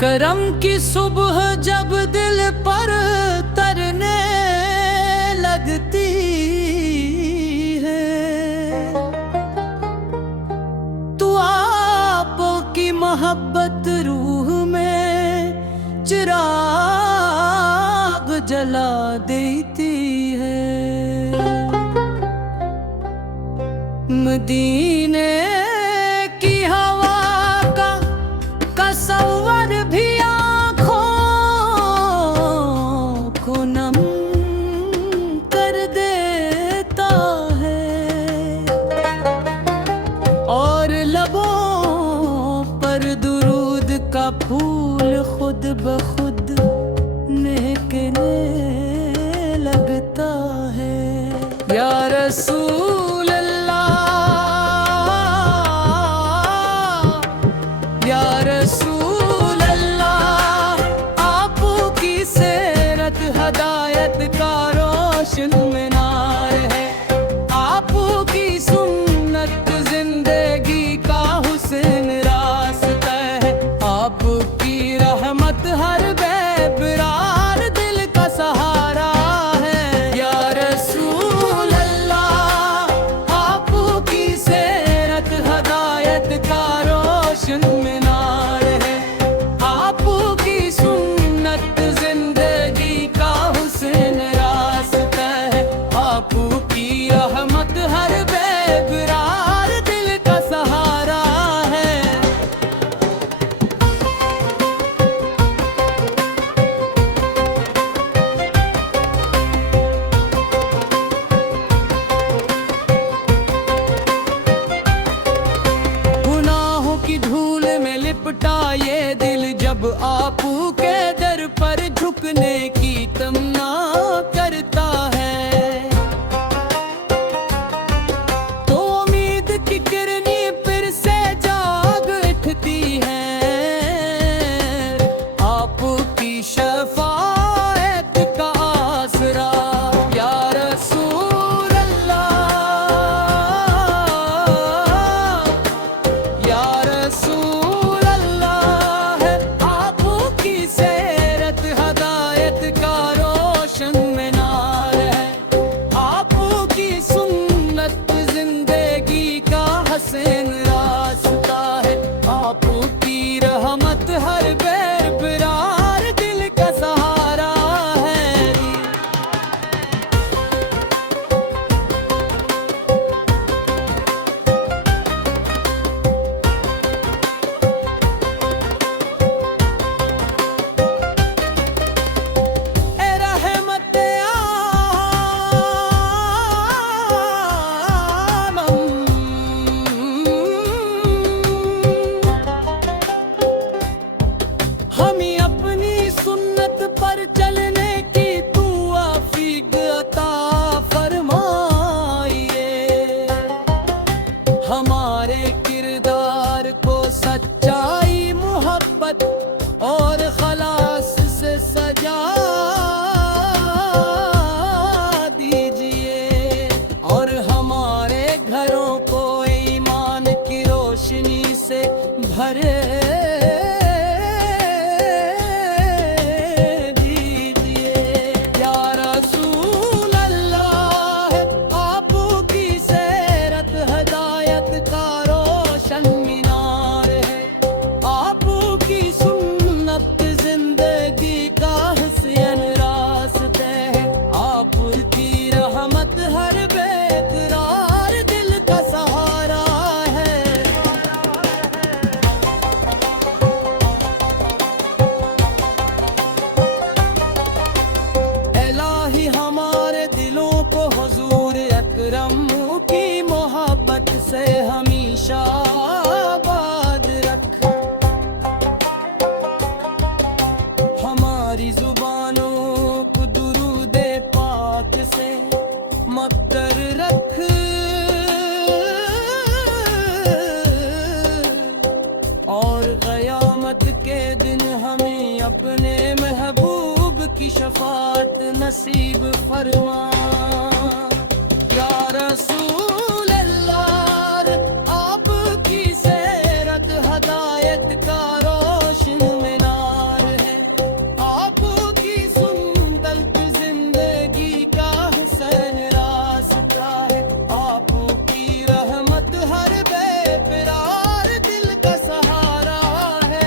करम की सुबह जब दिल पर तरने लगती है, तो आपो की मोहब्बत रूह में चिराग जला देती है। मदीने की हवा का कसव्वर भी आँखों को नम कर देता है, और लबों पर दुरूद का फूल खुद ब खुद महकने लगता है। या रसूल अल्लाह, या रसूल अल्लाह, आपकी सेरत हदायत का रोशन मीनार है। आपकी सुन्नत जिंदगी का हुस्न रास्ता है। आपकी रहमत हर बेकरार दिल का सहारा है। या रसूल अल्लाह, आपकी सेरत हदायत का रोशन मीनार है। आपकी सुन्नत जिंदगी का हुस्न रास्ता है। आपकी रहमत हर बेकरार दिल का सहारा है। गुनाहों की धूल में लिपटा ये दिल जब आपू के दर पर झुकने की तमन्ना करता है, तो उम्मीद की किरणें फिर से जाग उठती है। आपकी शफाअत का आसरा, या रसूल अल्लाह, या रसूल अल्लाह, आपकी सेरत हदायत का रोशन मीनार है। आपकी सुन्नत जिंदगी का हसन रास्ता है। आपकी रहमत हर बेकरार दिल का सहारा है। ए रहमत आलम, हमें अपनी सुन्नत पर चलने की तू आफीक अता फरमाइए। हमारे किरदार को सच्चाई, मोहब्बत और खलास से सजा दीजिए, और हमारे घरों को ईमान की रोशनी से भरे दीजिए। या रसूल अल्लाह, आपकी सेरत हदायत का रोशन मीनार है। आपकी सुन्नत जिंदगी का हुस्न रास्ता है। आपकी रहमत हर बेकरार दिल का सहारा है। इलाही हमारे दिलों को हुजूर अकरम की मोहब्बत से हमेशा आबाद रख। हमारी जुबानों को दुरूदे पाक से मक्तर रख। और क़यामत के दिन हमें अपने महबूब की शफात नसीब फरमा। या रसूल अल्लाह, आपकी सेरत हदायत का रोशन मीनार है। आपकी सुन्नत जिंदगी का हुसैन रास्ता है। आपकी रहमत हर बेकरार दिल का सहारा है।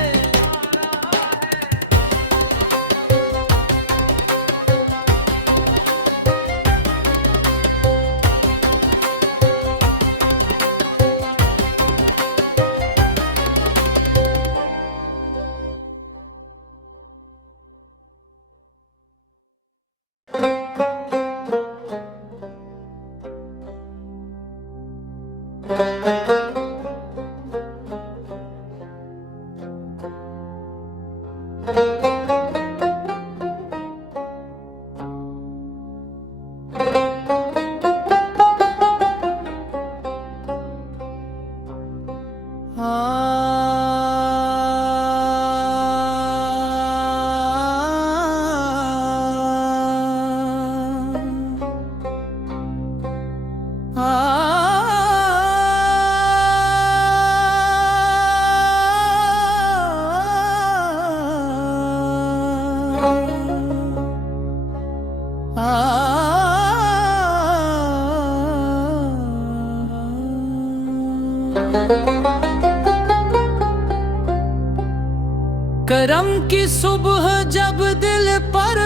करम की सुबह जब दिल पर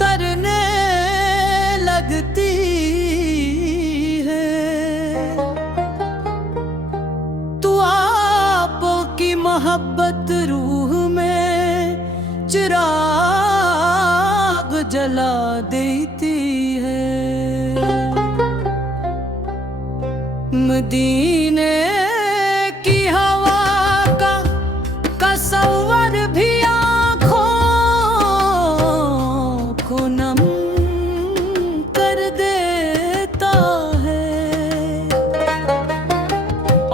तरने लगती है, तो आपो की मोहब्बत रूह में चिराग जला देती है। मदीने की हवा का कसव्वर भी आँखों को नम कर देता है,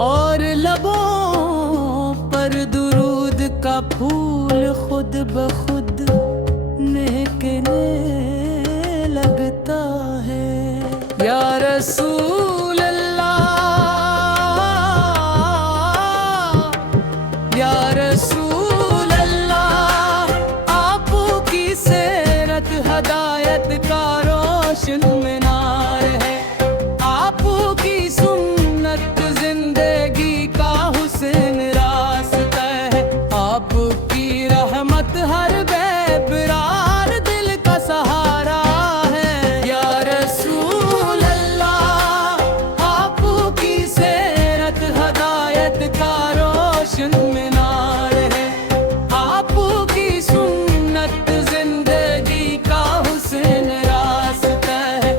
और लबों पर दुरूद का फूल खुद ब खुद महकने लगता है। या रसूल अल्लाह, या रसूल अल्लाह, आपकी सेरत हदायत का रोशन मीनार है। आपकी सुन्नत जिंदगी का हुसैन रास्ता है। आपकी रहमत हर बेकरार दिल का सहारा है। या रसूल अल्लाह, आपकी सेरत हदायत का रोशन मीनार है। आपकी सुन्नत जिंदगी का हुसैन रास्ता है।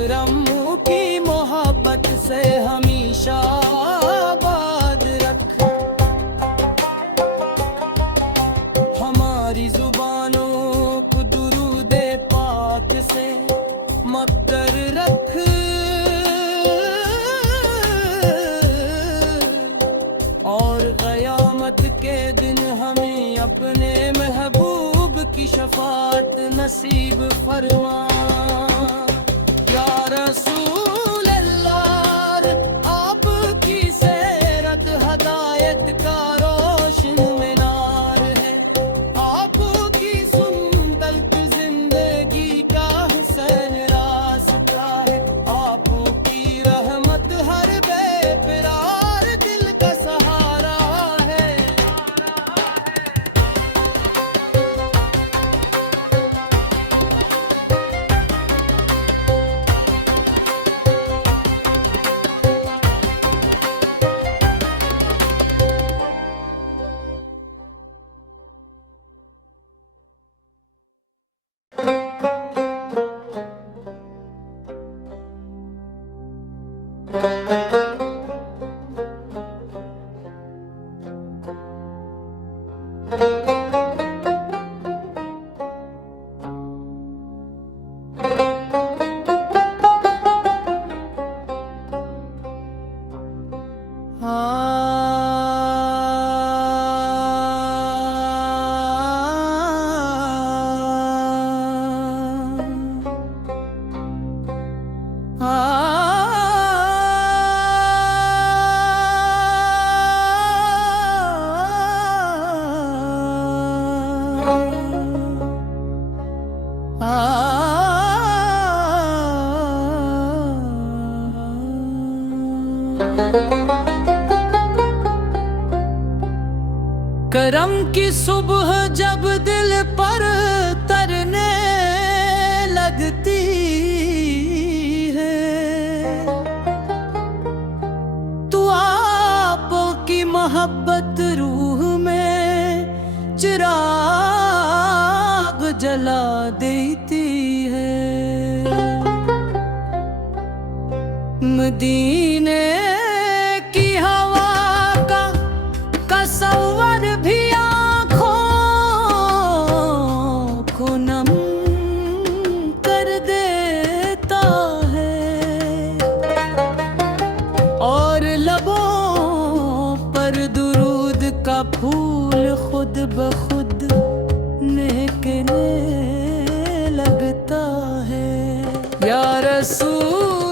अकरम की मोहब्बत से हमेशा आबाद रख। हमारी जुबानों को दुरूदे पाक से मक्तर रख। और क़यामत के दिन हमें अपने महबूब की शफाअत नसीब फरमा। या रसूल अल्लाह, आपकी सीरत हदायत का रोशन मीनार है। आपकी सुन्नत जिंदगी का हुस्न रास्ता है। आपकी रहमत हर बेकरार दिल का सहारा है। करम की सुबह जब दिल पर तरने लगती है, तो आपकी मोहब्बत रूह में चिराग जला देती है। मदीने की हवा का कसव्वर भी आँखों को नम कर देता है। और लबों पर दुरूद का फूल खुद ब खुद महकने लगता है। या रसूल